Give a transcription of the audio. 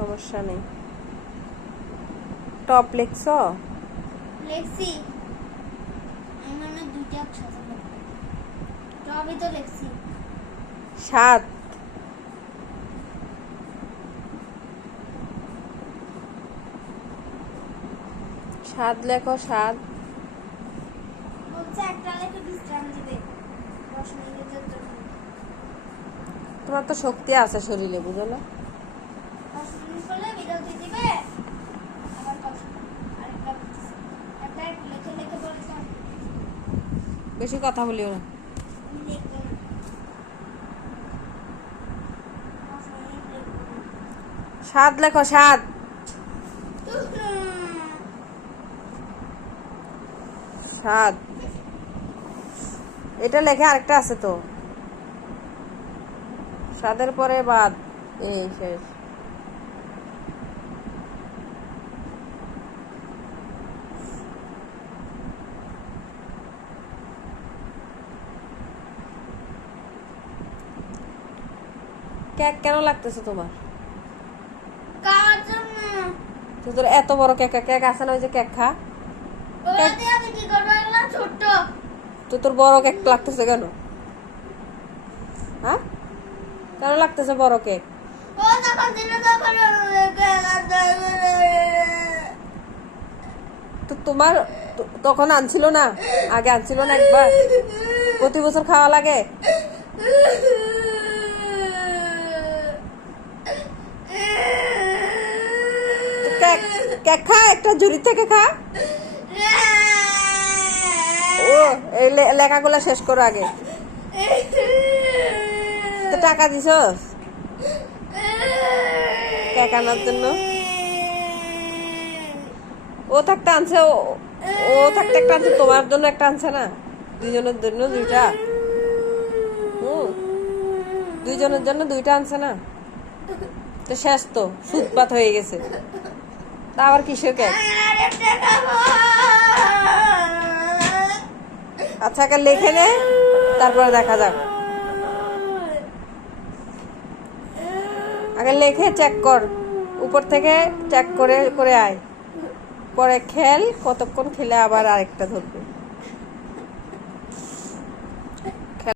সমস্যা নেই। টপ লেখছ? লেখছি। আমি দুইটা একসাথে লিখব তো লেখছি। সাত। সাত লেখো সাত। তোমার তো শক্তি আছে শরীরে বুঝো না বেশি কথা বলিও না। সাত লেখো সাত সাত এটা লেখে আরেকটা আছে তো। সাতের পরে বাদ। এই শেষ। কেক কেন লাগতেছে তোমার? তো তোর এত বড় কেক কেক আছে না ওই যে কেক খা। তো তোর বড় কেক লাগতেছে কেন? হ্যাঁ? কেন লাগতেছে বড় কেক? তো তোমার তখন আনছিল না? আগে আনছিল না একবার? প্রতি বছর খাওয়া লাগে তো কেক কেক খা? একটা ঝুড়ি থেকে খা। ও, এই লেখাগুলো শেষ করো আগে। তো টাকা দিছস কেক আনার জন্য। ও থাকতে আনছে, ও থাকতে একটা আনছে, তোমার জন্য একটা আনছে না? দুইজনের জন্য দুইটা? হুম। দুইজনের জন্য দুইটা আনছে না? তো শেষ তো সুদপাত হয়ে গেছে। তা আবার কিসের কেক আচ্ছা আগে লেখে নে, তারপরে দেখা যাক। আগে লেখে চেক কর, উপর থেকে চেক করে করে আয়। পরে খেল, কতক্ষণ খেলে আবার আরেকটা ধরবে।